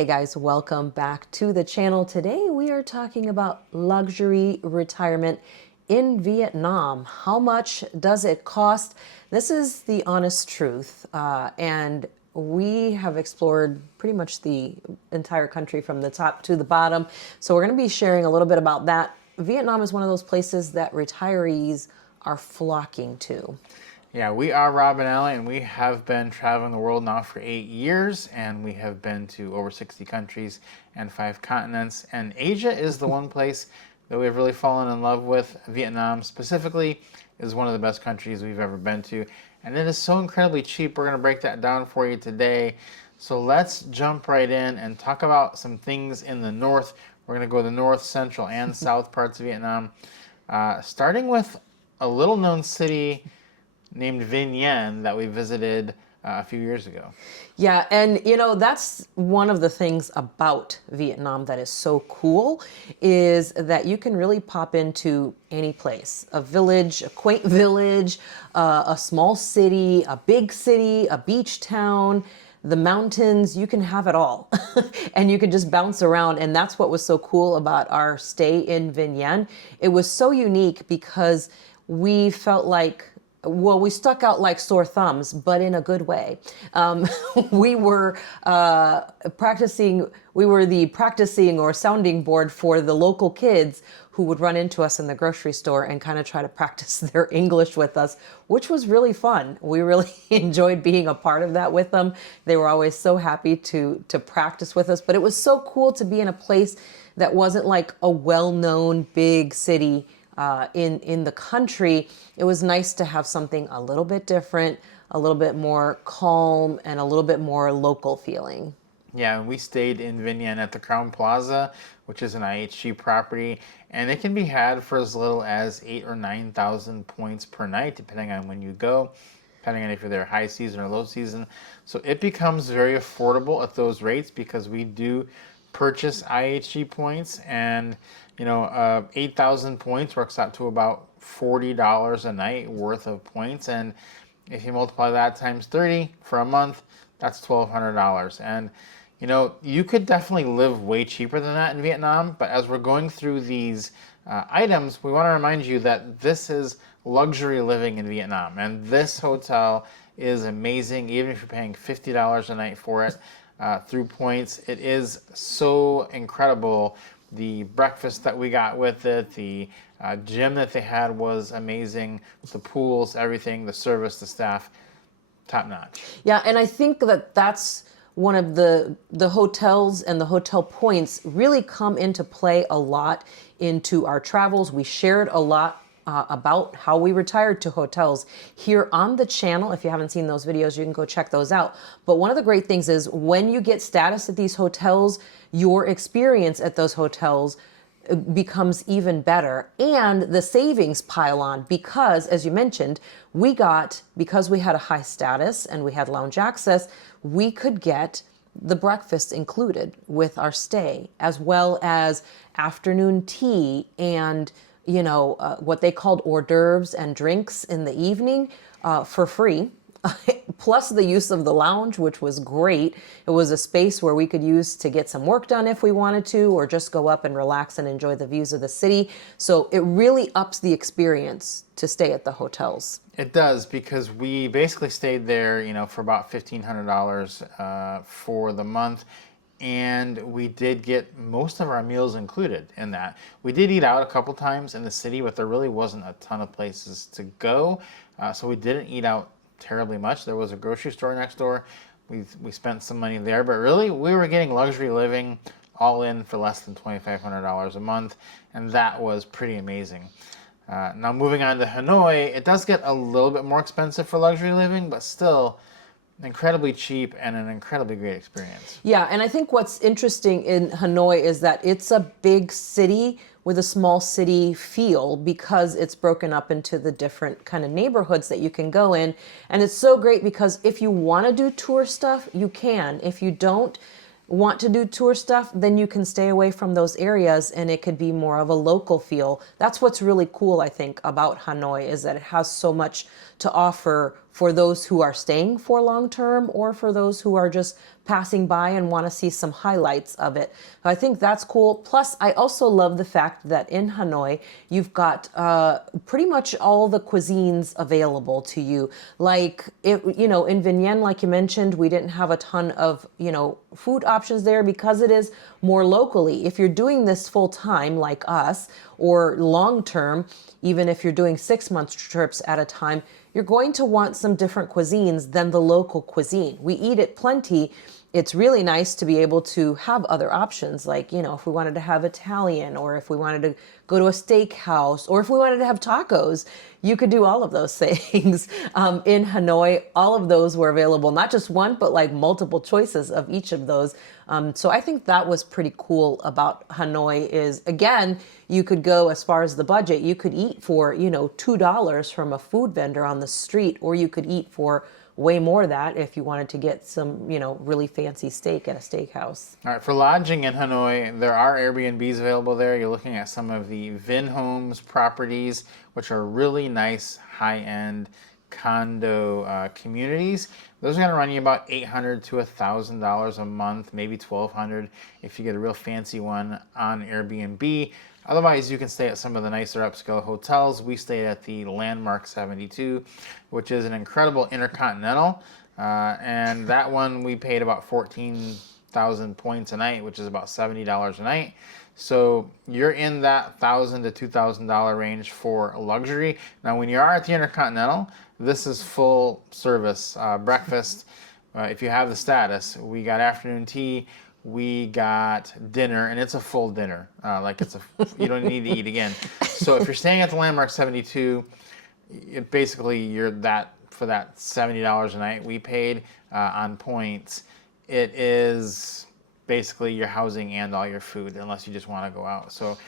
Hey guys, welcome back to the channel. Today we are talking about luxury retirement in Vietnam. How much does it cost? This is the honest truth, and we have explored pretty much the entire country from the top to the bottom. So we're going to be sharing a little bit about that. Vietnam is one of those places that retirees are flocking to. Yeah, we are Rob and Allie, and we have been traveling the world now for 8 years, and we have been to over 60 countries and 5 continents. And Asia is the one place that we've really fallen in love with. Vietnam specifically is one of the best countries we've ever been to, and it is so incredibly cheap. We're going to break that down for you today. So let's jump right in and talk about some things in the north. We're going to go to the north, central, and south parts of Vietnam, starting with a little-known city named Vinh that we visited a few years ago. Yeah, and you know, that's one of the things about Vietnam that is so cool, is that you can really pop into any place, a village, a quaint village, a small city, a big city, a beach town, the mountains. You can have it all. And you can just bounce around. And that's what was so cool about our stay in Vinh. It was so unique because we felt like, well, we stuck out like sore thumbs, but in a good way. We were practicing, we were the practicing or sounding board for the local kids who would run into us in the grocery store and kind of try to practice their English with us, which was really fun. We really enjoyed being a part of that with them. They were always so happy to practice with us, but it was so cool to be in a place that wasn't like a well-known big city in the country. It was nice to have something a little bit different, a little bit more calm, and a little bit more local feeling. Yeah, and we stayed in Vinh at the Crown Plaza, which is an IHG property, and it can be had for as little as 8,000 or 9,000 points per night, depending on when you go, depending on if you're there high season or low season. So it becomes very affordable at those rates because we do purchase IHG points, and 8,000 points works out to about $40 a night worth of points, and if you multiply that times 30 for a month, that's $1,200. And you could definitely live way cheaper than that in Vietnam, but as we're going through these items, we want to remind you that this is luxury living in Vietnam, and this hotel is amazing. Even if you're paying $50 a night for it through points, it is so incredible. The breakfast that we got with it, the gym that they had was amazing, the pools, everything, the service, the staff, top notch. Yeah, and I think that that's one of the hotels and the hotel points really come into play a lot into our travels. We shared a lot about how we retired to hotels here on the channel. If you haven't seen those videos, you can go check those out. But one of the great things is when you get status at these hotels, your experience at those hotels becomes even better, and the savings pile on because, as you mentioned, because we had a high status and we had lounge access, we could get the breakfast included with our stay, as well as afternoon tea and what they called hors d'oeuvres and drinks in the evening for free, plus the use of the lounge, which was great. It was a space where we could use to get some work done if we wanted to, or just go up and relax and enjoy the views of the city. So it really ups the experience to stay at the hotels. It does, because we basically stayed there, for about $1,500 for the month. And we did get most of our meals included in that. We did eat out a couple times in the city, but there really wasn't a ton of places to go. So we didn't eat out terribly much. There was a grocery store next door. We spent some money there, but really we were getting luxury living all in for less than $2,500 a month, and that was pretty amazing. Now moving on to Hanoi, it does get a little bit more expensive for luxury living, but still incredibly cheap and an incredibly great experience. Yeah, and I think what's interesting in Hanoi is that it's a big city with a small city feel because it's broken up into the different kind of neighborhoods that you can go in. And it's so great because if you want to do tour stuff, you can. If you don't want to do tour stuff, then you can stay away from those areas and it could be more of a local feel. That's what's really cool, I think, about Hanoi, is that it has so much to offer for those who are staying for long term or for those who are just passing by and want to see some highlights of it. I think that's cool. Plus, I also love the fact that in Hanoi, you've got pretty much all the cuisines available to you. Like, in Vinh Yên, like you mentioned, we didn't have a ton of, food options there because it is more locally. If you're doing this full time like us or long term, even if you're doing 6 month trips at a time, you're going to want some different cuisines than the local cuisine. We eat it plenty. It's really nice to be able to have other options, like, if we wanted to have Italian, or if we wanted to go to a steakhouse, or if we wanted to have tacos, you could do all of those things. In Hanoi, all of those were available, not just one, but like multiple choices of each of those. So I think that was pretty cool about Hanoi is, again, you could go as far as the budget. You could eat for, $2 from a food vendor on the street, or you could eat for way more of that if you wanted to get some, really fancy steak at a steakhouse. All right, for lodging in Hanoi, there are Airbnbs available there. You're looking at some of the Vin Homes properties, which are really nice high-end condo communities. Those are going to run you about $800 to $1,000 a month, maybe $1,200 if you get a real fancy one on Airbnb. Otherwise, you can stay at some of the nicer upscale hotels. We stayed at the Landmark 72, which is an incredible intercontinental. And that one, we paid about 14,000 points a night, which is about $70 a night. So you're in that $1,000 to $2,000 range for luxury. Now, when you are at the Intercontinental, this is full service breakfast. If you have the status, we got afternoon tea. We got dinner, and it's a full dinner. You don't need to eat again. So if you're staying at the Landmark 72, basically for that $70 a night we paid on points, it is basically your housing and all your food, unless you just want to go out. So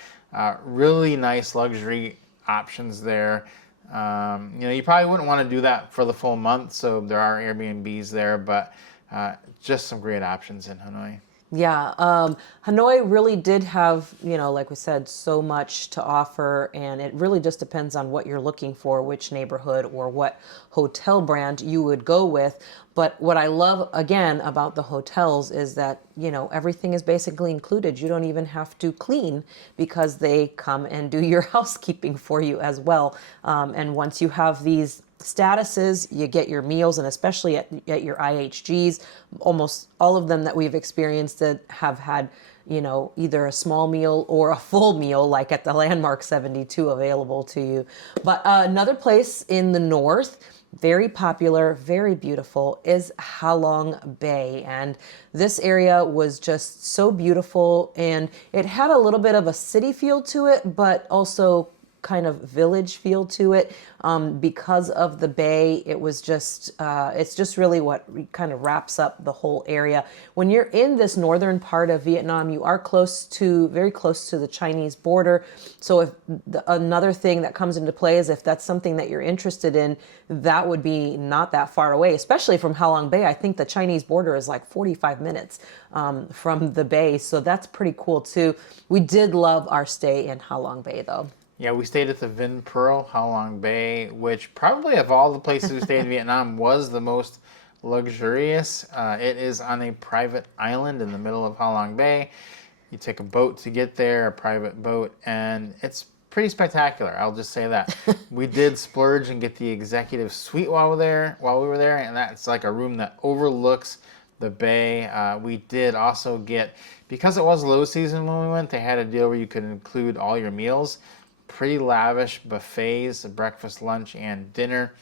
really nice luxury options there. You probably wouldn't want to do that for the full month, so there are Airbnbs there, but just some great options in Hanoi. Yeah, Hanoi really did have, like we said, so much to offer, and it really just depends on what you're looking for, which neighborhood or what hotel brand you would go with. But what I love, again, about the hotels is that, everything is basically included. You don't even have to clean because they come and do your housekeeping for you as well. And once you have these statuses, you get your meals, and especially at your IHGs, almost all of them that we've experienced that have had, either a small meal or a full meal, like at the Landmark 72 available to you. But another place in the north, very popular, very beautiful, is Halong Bay. And this area was just so beautiful, and it had a little bit of a city feel to it, but also kind of village feel to it because of the bay. It was just it's just really what kind of wraps up the whole area. When you're in this northern part of Vietnam, you are very close to the Chinese border. So if another thing that comes into play is if that's something that you're interested in, that would be not that far away, especially from Halong Bay. I think the Chinese border is like 45 minutes from the bay, so that's pretty cool too. We did love our stay in Halong Bay though. Yeah, we stayed at the Vin Pearl, Halong Bay, which probably of all the places we stayed in Vietnam was the most luxurious. It is on a private island in the middle of Halong Bay. You take a boat to get there, a private boat, and it's pretty spectacular. I'll just say that. We did splurge and get the executive suite while we were there, and that's like a room that overlooks the bay. We did also get, because it was low season when we went, they had a deal where you could include all your meals. Pretty lavish buffets, breakfast, lunch, and dinner.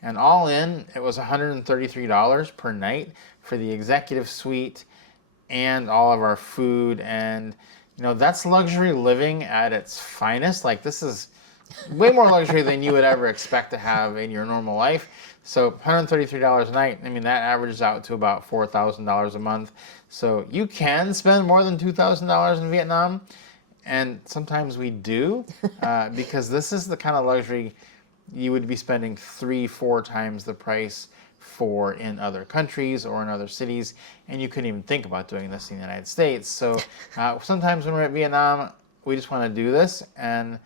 And all in, it was $133 per night for the executive suite and all of our food. And, that's luxury living at its finest. Like, this is way more luxury than you would ever expect to have in your normal life. So $133 a night, that averages out to about $4,000 a month. So you can spend more than $2,000 in Vietnam. And sometimes we do, because this is the kind of luxury you would be spending 3-4 times the price for in other countries or in other cities, and you couldn't even think about doing this in the United States. So sometimes when we're at Vietnam, we just want to do this, and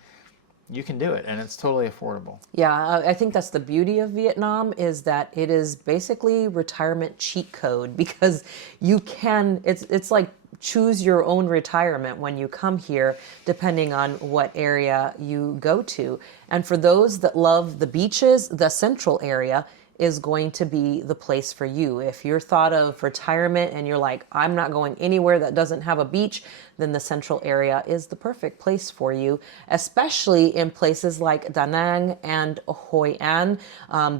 you can do it, and it's totally affordable. Yeah, I think that's the beauty of Vietnam is that it is basically retirement cheat code because you can, it's like choose your own retirement when you come here, depending on what area you go to. And for those that love the beaches, the central area is going to be the place for you. If you're thought of retirement and you're like, I'm not going anywhere that doesn't have a beach, then the central area is the perfect place for you, especially in places like Da Nang and Hoi An.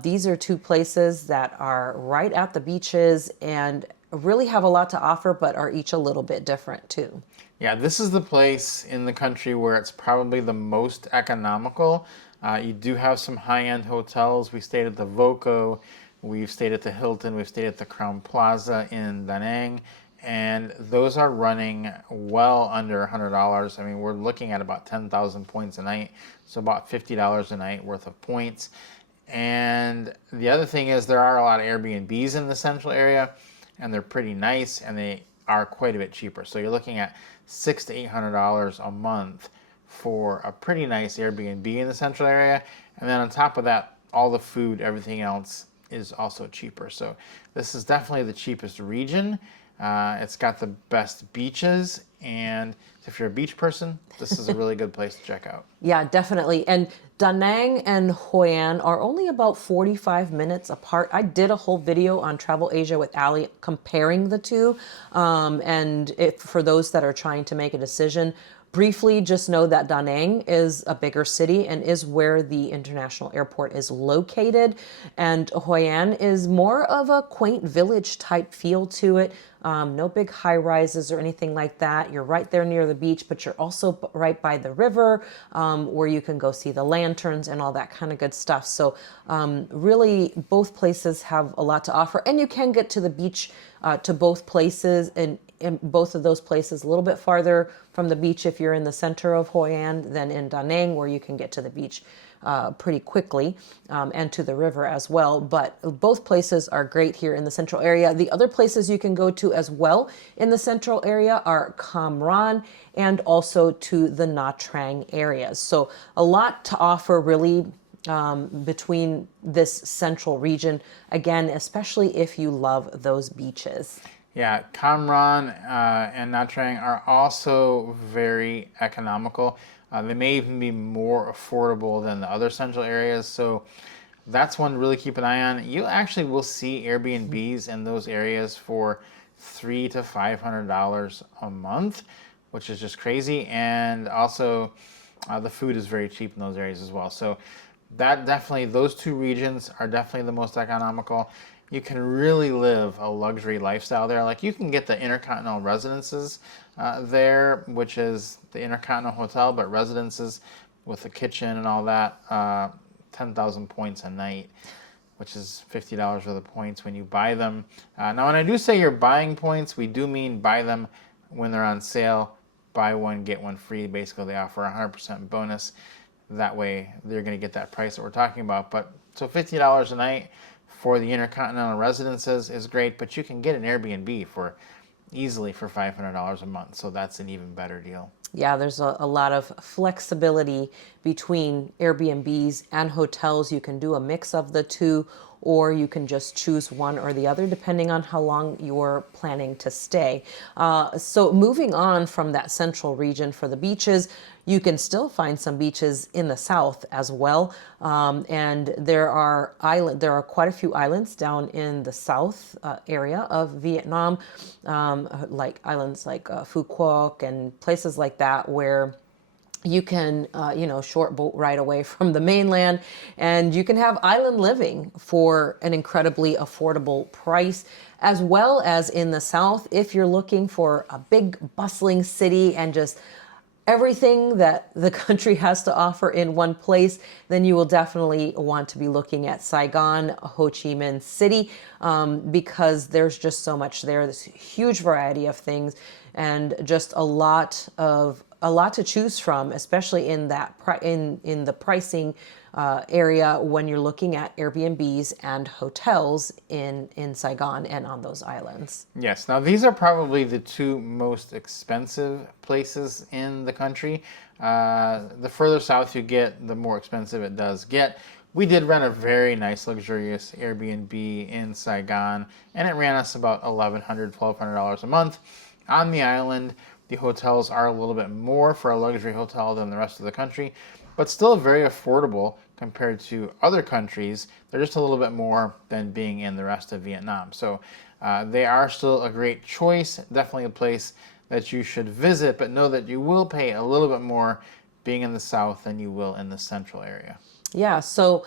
These are two places that are right at the beaches and really have a lot to offer, but are each a little bit different too. Yeah, this is the place in the country where it's probably the most economical. You do have some high-end hotels. We stayed at the Voco, we've stayed at the Hilton, we've stayed at the Crown Plaza in Da Nang, and those are running well under $100. I mean, we're looking at about 10,000 points a night, so about $50 a night worth of points. And the other thing is there are a lot of Airbnbs in the central area, and they're pretty nice, and they are quite a bit cheaper. So you're looking at $600 to $800 a month for a pretty nice Airbnb in the central area. And then on top of that, all the food, everything else is also cheaper. So this is definitely the cheapest region. It's got the best beaches, and if you're a beach person, this is a really good place to check out. Yeah, definitely. And Da Nang and Hoi An are only about 45 minutes apart. I did a whole video on Travel Asia with Ali comparing the two. For those that are trying to make a decision, briefly just know that Da Nang is a bigger city and is where the international airport is located. And Hoi An is more of a quaint village type feel to it. No big high rises or anything like that. You're right there near the beach, but you're also right by the river where you can go see the lanterns and all that kind of good stuff. So really both places have a lot to offer, and you can get to the beach to both places, and in both of those places a little bit farther from the beach if you're in the center of Hoi An than in Da Nang, where you can get to the beach pretty quickly and to the river as well. But both places are great here in the central area. The other places you can go to as well in the central area are Cam Ranh and also to the Nha Trang areas. So a lot to offer really between this central region, again, especially if you love those beaches. Yeah, Cam Ranh and Nha Trang are also very economical. They may even be more affordable than the other central areas, so that's one to really keep an eye on. You actually will see Airbnbs in those areas for $300 to $500 a month, which is just crazy. And also, the food is very cheap in those areas as well. So that definitely, those two regions are definitely the most economical. You can really live a luxury lifestyle there. Like you can get the Intercontinental Residences there, which is the Intercontinental Hotel, but residences with a kitchen and all that, 10,000 points a night, which is $50 worth of points when you buy them. Now, when I do say you're buying points, we do mean buy them when they're on sale. Buy one, get one free. Basically, they offer a 100% bonus. That way, they're going to get that price that we're talking about. But so $50 a night for the Intercontinental Residences is great, but you can get an Airbnb for easily for $500 a month. So that's an even better deal. Yeah, there's a lot of flexibility between Airbnbs and hotels. You can do a mix of the two, or you can just choose one or the other depending on how long you're planning to stay. So moving on from that central region for the beaches, you can still find some beaches in the south as well. And there are quite a few islands down in the south area of Vietnam, like islands like Phu Quoc and places like that where you can, short boat ride away from the mainland, and you can have island living for an incredibly affordable price, as well as in the south. If you're looking for a big bustling city and just everything that the country has to offer in one place, then you will definitely want to be looking at Saigon, Ho Chi Minh City, because there's just so much there. This huge variety of things. and just a lot to choose from, especially in that in the pricing area when you're looking at Airbnbs and hotels in Saigon and on those islands. Yes. Now, these are probably the two most expensive places in the country. The further south you get, the more expensive it does get. We did rent a very nice, luxurious Airbnb in Saigon, and it ran us about $1,100, $1,200 a month on the island. The hotels are a little bit more for a luxury hotel than the rest of the country, but still very affordable compared to other countries. They're just a little bit more than being in the rest of Vietnam. So they are still a great choice, definitely a place that you should visit, but know that you will pay a little bit more being in the south than you will in the central area. Yeah, so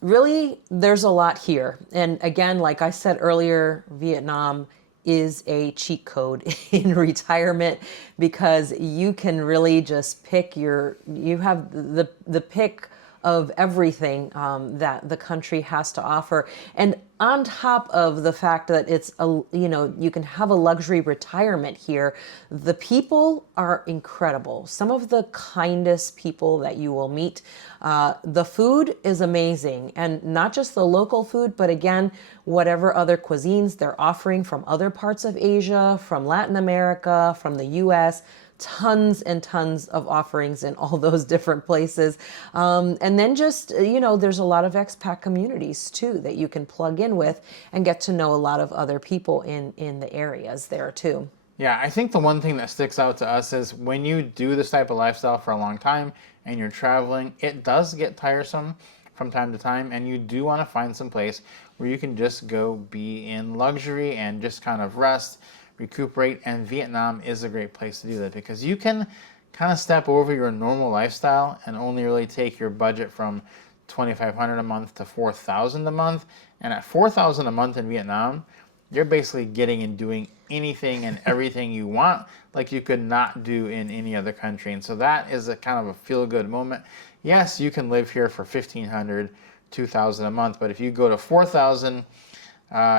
really there's a lot here. And again, like I said earlier, Vietnam is a cheat code in retirement because you can really just pick you have the pick of everything that the country has to offer. And on top of the fact that it's you can have a luxury retirement here, the people are incredible. Some of the kindest people that you will meet. The food is amazing, and not just the local food, but again, whatever other cuisines they're offering from other parts of Asia, from Latin America, from the US. Tons and tons of offerings in all those different places. And then just, there's a lot of expat communities too that you can plug in with and get to know a lot of other people in the areas there too. Yeah, I think the one thing that sticks out to us is when you do this type of lifestyle for a long time and you're traveling, it does get tiresome from time to time, and you do want to find some place where you can just go be in luxury and just kind of rest, recuperate, and Vietnam is a great place to do that because you can kind of step over your normal lifestyle and only really take your budget from $2,500 a month to $4,000 a month. And at $4,000 a month in Vietnam, you're basically getting and doing anything and everything you want like you could not do in any other country. And so that is a kind of a feel-good moment. Yes, you can live here for $1,500, $2,000 a month, but if you go to $4,000,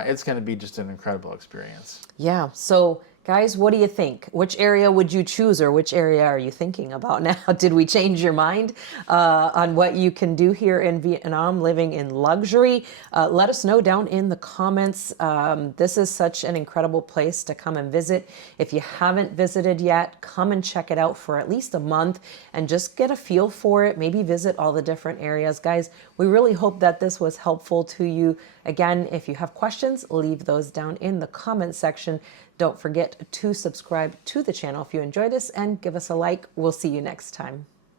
it's going to be just an incredible experience. Yeah. So guys, what do you think? Which area would you choose, or which area are you thinking about now? Did we change your mind on what you can do here in Vietnam living in luxury? Let us know down in the comments. This is such an incredible place to come and visit. If you haven't visited yet, come and check it out for at least a month and just get a feel for it. Maybe visit all the different areas. Guys, we really hope that this was helpful to you. Again, if you have questions, leave those down in the comment section. Don't forget to subscribe to the channel if you enjoy this and give us a like. We'll see you next time.